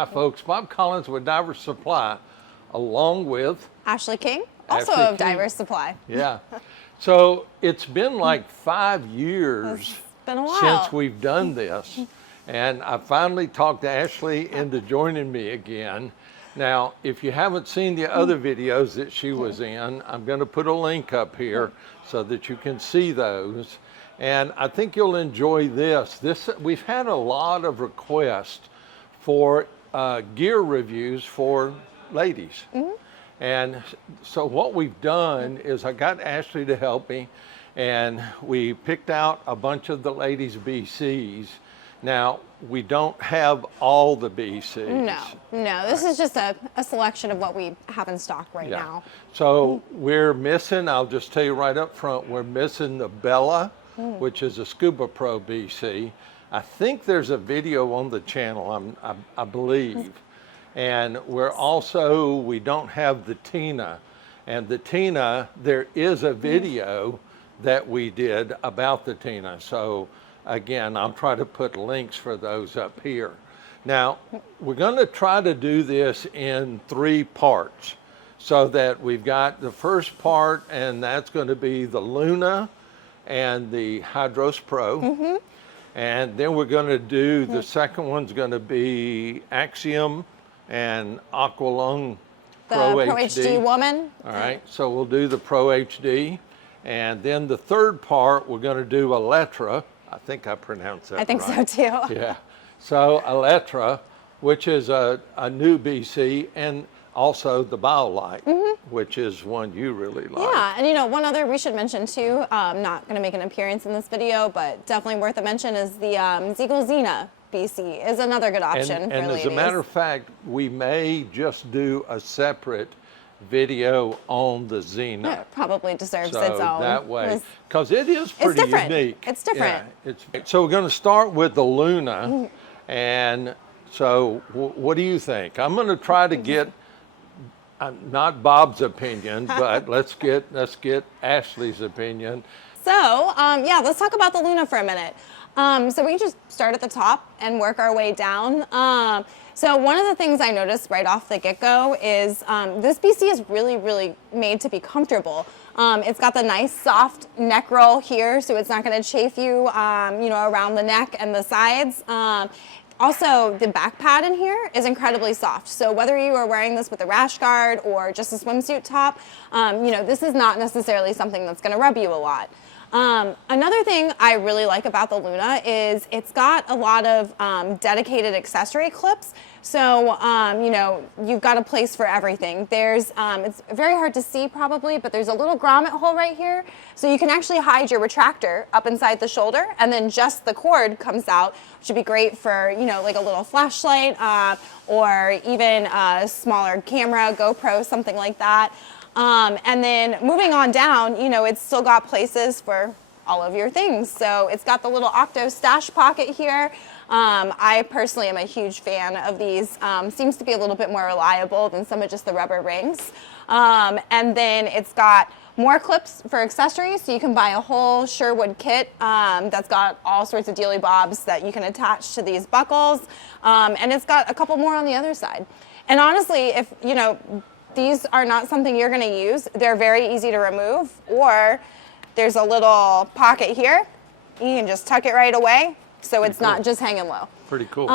Hi folks, Bob Collins with Divers Supply, along with Ashley King, also Ashley of King. Divers Supply. Yeah. So it's been like 5 years It's been a while. since we've done this. And I finally talked to Ashley into joining me again. Now, if you haven't seen the other videos that she was in, I'm going to put a link up here so that you can see those. And I think you'll enjoy this. We've had a lot of requests for gear reviews for ladies. And so what we've done is I got Ashley to help me, and we picked out a bunch of the Ladies BCs. Now, we don't have all the BCs. No, this is just a selection of what we have in stock right now. So we're missing, I'll just tell you right up front, we're missing the Bella, which is a Scuba Pro BC. I think there's a video on the channel, I believe. And we don't have the Tina. And the Tina, there is a video that we did about the Tina. So again, I'll try to put links for those up here. Now, we're gonna try to do this in 3 parts so that we've got the first part, and that's gonna be the Luna and the Hydros Pro. And then we're going to do, the second one's going to be Axiom and Aqualung Pro HD Woman. All right, so we'll do the Pro HD. And then the third part, we're going to do Elettra. I think I pronounced that right. I think so too. Yeah, so Elettra, which is a new BC, and also the BioLite, which is one you really like. Yeah, and you know, one other we should mention too, not going to make an appearance in this video, but definitely worth a mention, is the Ziegel Xena BC is another good option for ladies. And as a matter of fact, we may just do a separate video on the Xena. It probably deserves its own. So that way, because it is pretty unique. It's different. Yeah, so we're going to start with the Luna, and so what do you think? I'm going to try to get not Bob's opinion, but let's get Ashley's opinion. So yeah, let's talk about the Luna for a minute. So we can just start at the top and work our way down. So one of the things I noticed right off the get-go is this BC is really made to be comfortable. It's got the nice soft neck roll here, so it's not going to chafe you, you know, around the neck and the sides. Also, the back pad in here is incredibly soft. So whether you are wearing this with a rash guard or just a swimsuit top, you know, this is not necessarily something that's going to rub you a lot. Another thing I really like about the Luna is it's got a lot of dedicated accessory clips. So, you know, you've got a place for everything. There's, it's very hard to see probably, but there's a little grommet hole right here. So you can actually hide your retractor up inside the shoulder, and then just the cord comes out, which would be great for, you know, like a little flashlight, or even a smaller camera, GoPro, something like that. And then moving on down, you know, it's still got places for all of your things. So it's got the little Octo stash pocket here. I personally am a huge fan of these. Seems to be a little bit more reliable than some of just the rubber rings. And then it's got more clips for accessories, so you can buy a whole Sherwood kit that's got all sorts of dealy bobs that you can attach to these buckles. And it's got a couple more on the other side. And honestly, if, you know, these are not something you're going to use, they're very easy to remove, or there's a little pocket here. You can just tuck it right away, so it's not just hanging low. Pretty cool.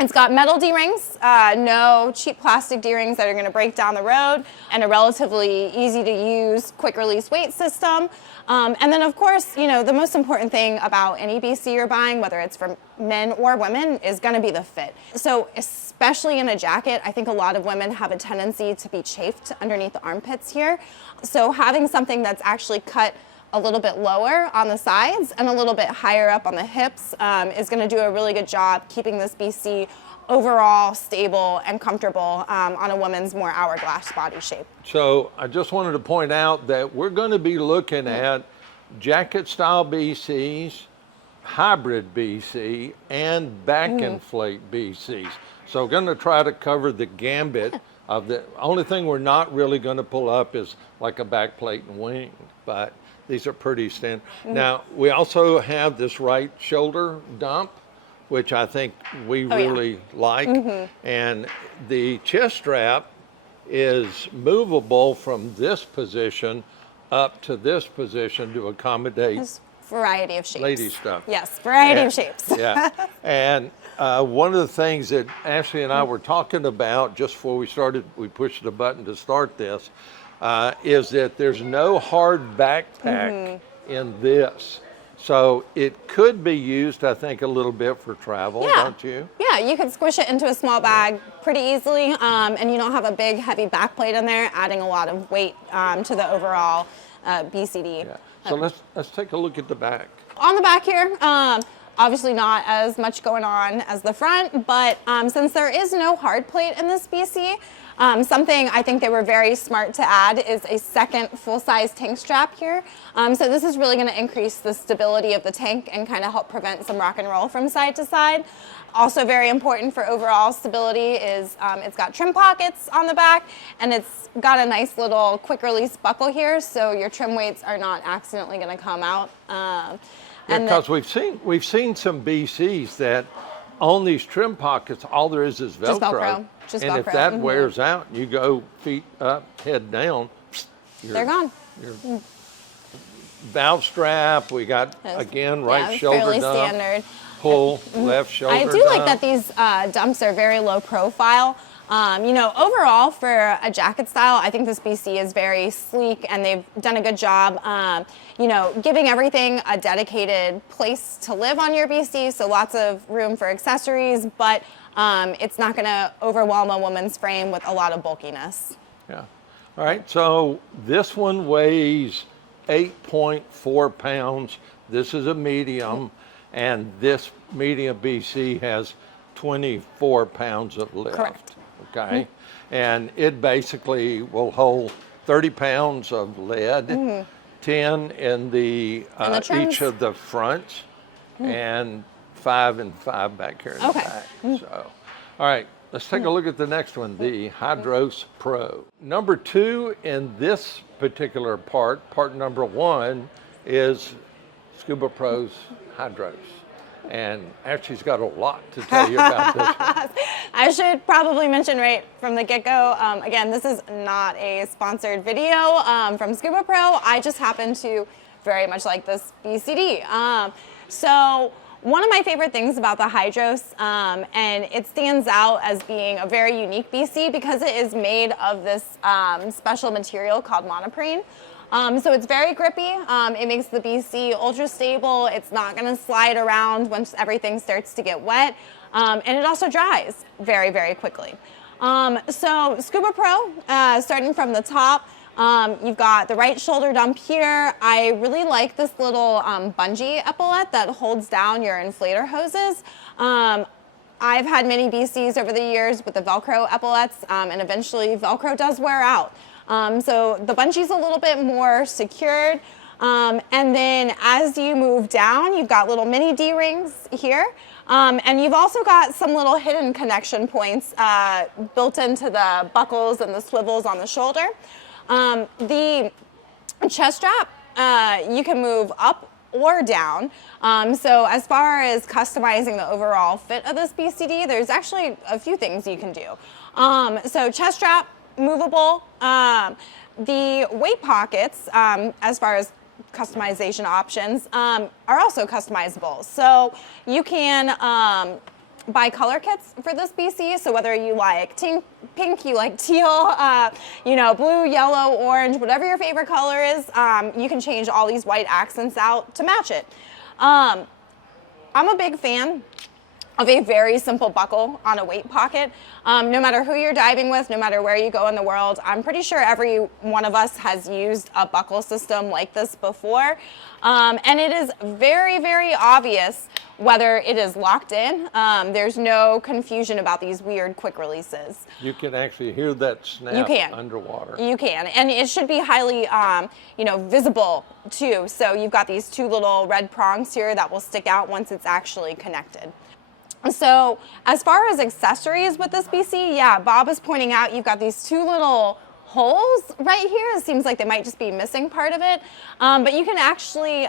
It's got metal D-rings, no cheap plastic D-rings that are going to break down the road, and a relatively easy to use quick release weight system. And then of course, you know, the most important thing about any BC you're buying, whether it's for men or women, is going to be the fit. So especially in a jacket, I think a lot of women have a tendency to be chafed underneath the armpits here. So having something that's actually cut a little bit lower on the sides and a little bit higher up on the hips is going to do a really good job keeping this BC overall stable and comfortable on a woman's more hourglass body shape. So I just wanted to point out that we're going to be looking at jacket style BCs, hybrid BC, and back inflate BCs. So we're going to try to cover the gambit of the only thing we're not really going to pull up is like a back plate and wing, but these are pretty standard. Now, we also have this right shoulder dump which I think we yeah. really like. And the chest strap is movable from this position up to this position to accommodate There's variety of shapes. lady stuff. Yes, variety of shapes. Yeah. And one of the things that Ashley and I were talking about just before we started, we pushed the button to start this, is that there's no hard backpack in this. So it could be used, I think, a little bit for travel, don't you? Yeah, you could squish it into a small bag pretty easily, and you don't have a big, heavy back plate in there, adding a lot of weight to the overall BCD. Yeah. So let's take a look at the back. On the back here, obviously not as much going on as the front, but since there is no hard plate in this BC, something I think they were very smart to add is a second full-size tank strap here. So this is really going to increase the stability of the tank and kind of help prevent some rock and roll from side to side. Also very important for overall stability is it's got trim pockets on the back, and it's got a nice little quick release buckle here, so your trim weights are not accidentally going to come out. Because we've seen some BCs that on these trim pockets, all there is Velcro. Just Velcro. Just and Velcro. if that wears out, you go feet up, head down, they're gone. Your valve strap, we got, again, right shoulder fairly dump, standard. pull, left shoulder I do like that these dumps are very low profile. You know, overall for a jacket style, I think this BC is very sleek, and they've done a good job, you know, giving everything a dedicated place to live on your BC, so lots of room for accessories, but it's not gonna overwhelm a woman's frame with a lot of bulkiness. Yeah. All right, so this one weighs 8.4 pounds. This is a medium, and this medium BC has 24 pounds of lift. Correct. Okay, and it basically will hold 30 pounds of lead, 10 in the each of the fronts, and 5 and 5 back here in the back. So, all right, let's take a look at the next one, the Hydros Pro. Number 2 in this particular part number 1, is Scuba Pro's Hydros. And Ashley's got a lot to tell you about this one. I should probably mention right from the get-go, again, this is not a sponsored video from Scuba Pro. I just happen to very much like this BCD. So one of my favorite things about the Hydros, and it stands out as being a very unique BC because it is made of this special material called Monprene. So it's very grippy. It makes the BC ultra stable. It's not going to slide around once everything starts to get wet. And it also dries very, very quickly. So Scuba Pro, starting from the top, you've got the right shoulder dump here. I really like this little bungee epaulette that holds down your inflator hoses. I've had many BCs over the years with the Velcro epaulettes, and eventually Velcro does wear out. So the bungee's a little bit more secured. And then as you move down, you've got little mini D-rings here. And you've also got some little hidden connection points built into the buckles and the swivels on the shoulder. The chest strap, you can move up or down. So as far as customizing the overall fit of this BCD, there's actually a few things you can do. So chest strap, movable. The weight pockets, as far as customization options, are also customizable. So you can buy color kits for this BC. So whether you like pink, you like teal, you know, blue, yellow, orange, whatever your favorite color is, you can change all these white accents out to match it. I'm a big fan of a very simple buckle on a weight pocket. No matter who you're diving with, no matter where you go in the world, I'm pretty sure every one of us has used a buckle system like this before. And it is very, very obvious whether it is locked in. There's no confusion about these weird quick releases. You can actually hear that snap underwater. You can, and it should be highly, you know, visible too. So you've got these two little red prongs here that will stick out once it's actually connected. So as far as accessories with this BC, yeah, Bob is pointing out you've got these two little holes right here. It seems like they might just be missing part of it. But you can actually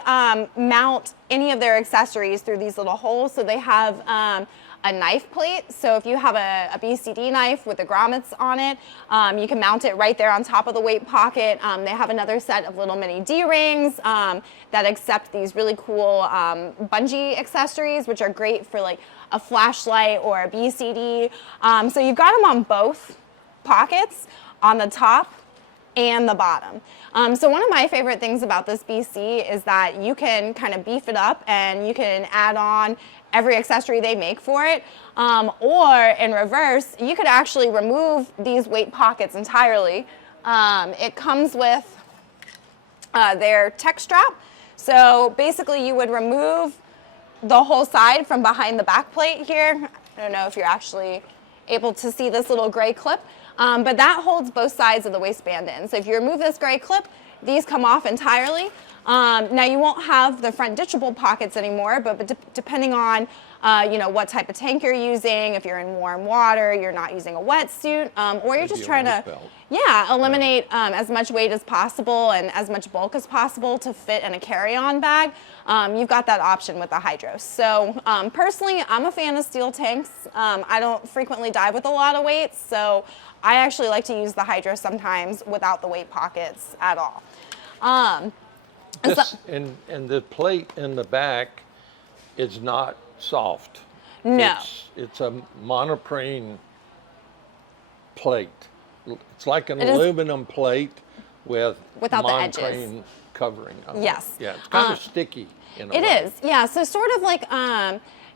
mount any of their accessories through these little holes. So they have a knife plate. So if you have a BCD knife with the grommets on it, you can mount it right there on top of the weight pocket. They have another set of little mini D-rings that accept these really cool bungee accessories, which are great for like a flashlight or a BCD. So you've got them on both pockets, on the top and the bottom. So one of my favorite things about this BC is that you can kind of beef it up and you can add on every accessory they make for it. Or in reverse, you could actually remove these weight pockets entirely. It comes with their tech strap. So basically you would remove the whole side from behind the back plate here. I don't know if you're actually able to see this little gray clip. But that holds both sides of the waistband in. So if you remove this gray clip, these come off entirely. Now you won't have the front ditchable pockets anymore, but depending on you know, what type of tank you're using, if you're in warm water, you're not using a wetsuit, or you're just trying to eliminate as much weight as possible and as much bulk as possible to fit in a carry-on bag, you've got that option with the Hydros. So personally, I'm a fan of steel tanks. I don't frequently dive with a lot of weights, so I actually like to use the Hydros sometimes without the weight pockets at all. And the plate in the back is not soft. No. It's a monoprene plate. It's like an aluminum plate without the edges. Covering. Yes. Yeah, it's kind of sticky in a way. It is, yeah. So sort of like,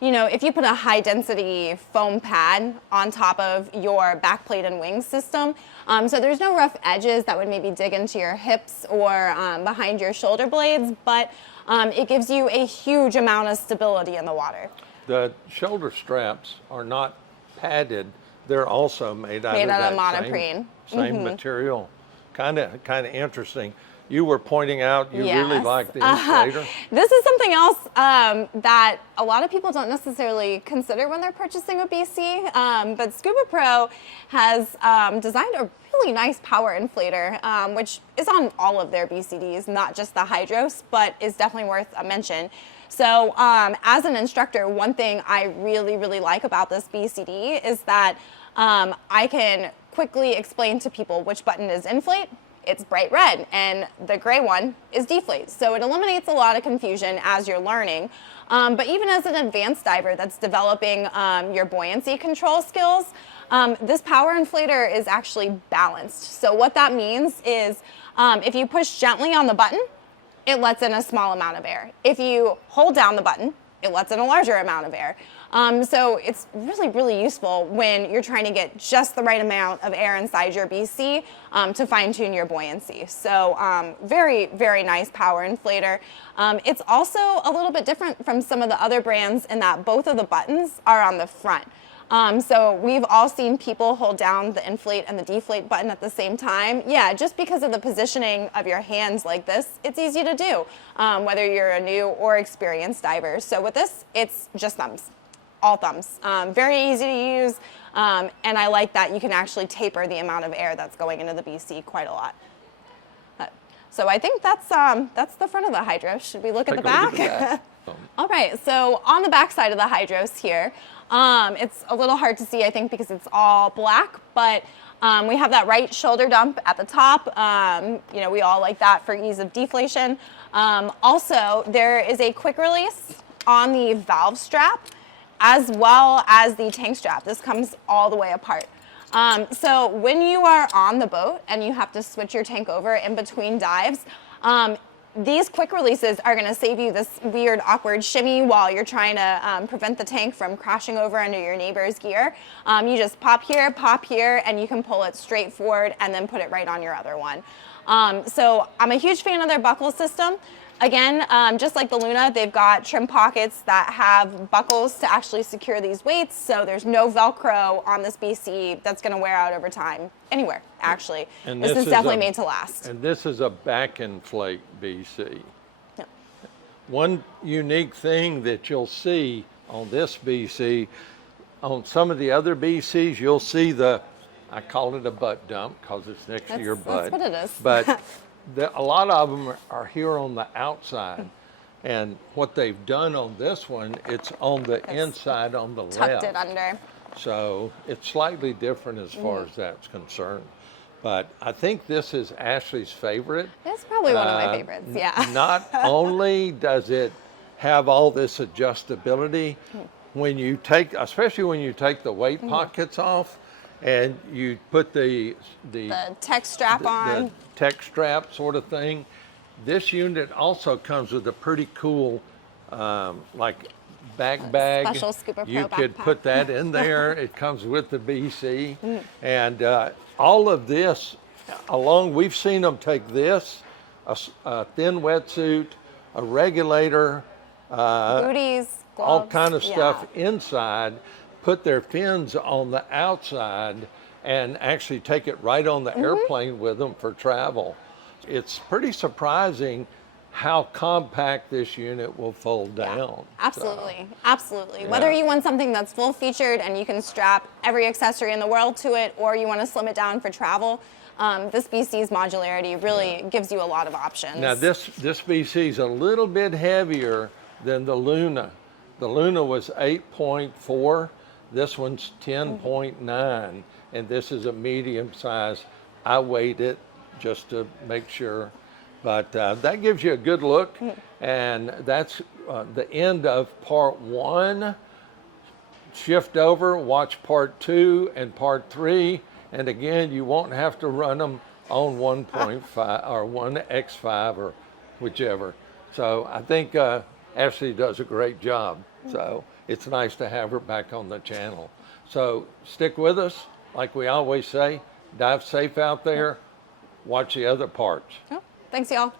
you know, if you put a high density foam pad on top of your back plate and wing system, so there's no rough edges that would maybe dig into your hips or behind your shoulder blades, but it gives you a huge amount of stability in the water. The shoulder straps are not padded. They're also made out of monoprene. Same material. Kind of interesting. You were pointing out you really like the inflator. This is something else that a lot of people don't necessarily consider when they're purchasing a BC, but Scuba Pro has designed a really nice power inflator, which is on all of their BCDs, not just the Hydros, but is definitely worth a mention. So as an instructor, one thing I really, really like about this BCD is that I can quickly explain to people which button is inflate. It's bright red, and the gray one is deflate. So it eliminates a lot of confusion as you're learning. But even as an advanced diver that's developing your buoyancy control skills, this power inflator is actually balanced. So what that means is if you push gently on the button, it lets in a small amount of air. If you hold down the button, it lets in a larger amount of air. So it's really, really useful when you're trying to get just the right amount of air inside your BC to fine tune your buoyancy. So very, very nice power inflator. It's also a little bit different from some of the other brands in that both of the buttons are on the front. So we've all seen people hold down the inflate and the deflate button at the same time. Yeah, just because of the positioning of your hands like this, it's easy to do, whether you're a new or experienced diver. So with this, it's just thumbs, all thumbs. Very easy to use, and I like that you can actually taper the amount of air that's going into the BC quite a lot. So I think that's the front of the Hydros. Should we look at the back? All right, so on the back side of the Hydros here, it's a little hard to see, I think, because it's all black, but we have that right shoulder dump at the top. You know, we all like that for ease of deflation. Also, there is a quick release on the valve strap as well as the tank strap. This comes all the way apart. So when you are on the boat and you have to switch your tank over in between dives, these quick releases are going to save you this weird, awkward shimmy while you're trying to prevent the tank from crashing over under your neighbor's gear. You just pop here, and you can pull it straight forward and then put it right on your other one. So I'm a huge fan of their buckle system. Again, just like the Luna, they've got trim pockets that have buckles to actually secure these weights, so there's no Velcro on this BC that's going to wear out over time anywhere, actually. And this is definitely made to last. And this is a back inflate BC. Yep. One unique thing that you'll see on this BC, on some of the other BCs, you'll see the, I call it a butt dump because it's next to your butt. That's what it is. But a lot of them are here on the outside. And what they've done on this one, it's on the inside on the left. Tucked it under. So it's slightly different as far as that's concerned. But I think this is Ashley's favorite. It's probably one of my favorites, yeah. Not only does it have all this adjustability, when you take, especially when you take the weight pockets off and you put the tech strap on. the tech strap sort of thing, this unit also comes with a pretty cool like back bag. Special Scuba Pro You could backpack. put that in there. It comes with the BC. And all of this, we've seen them take this, a thin wetsuit, a regulator, Booties, gloves. all kind of stuff Yeah. inside, put their fins on the outside, and actually take it right on the airplane with them for travel. It's pretty surprising how compact this unit will fold down. Absolutely, absolutely. Whether you want something that's full featured and you can strap every accessory in the world to it, or you want to slim it down for travel, this BC's modularity really gives you a lot of options. Now this BC is a little bit heavier than the Luna. The Luna was 8.4, this one's 10.9, and this is a medium size. I weighed it just to make sure. But that gives you a good look, and that's the end of part 1. Shift over, watch part 2 and part 3, and again, you won't have to run them on 1.5 or 1x5 or whichever. So I think Ashley does a great job. So it's nice to have her back on the channel. So stick with us, like we always say, dive safe out there, watch the other parts. Oh, thanks, y'all.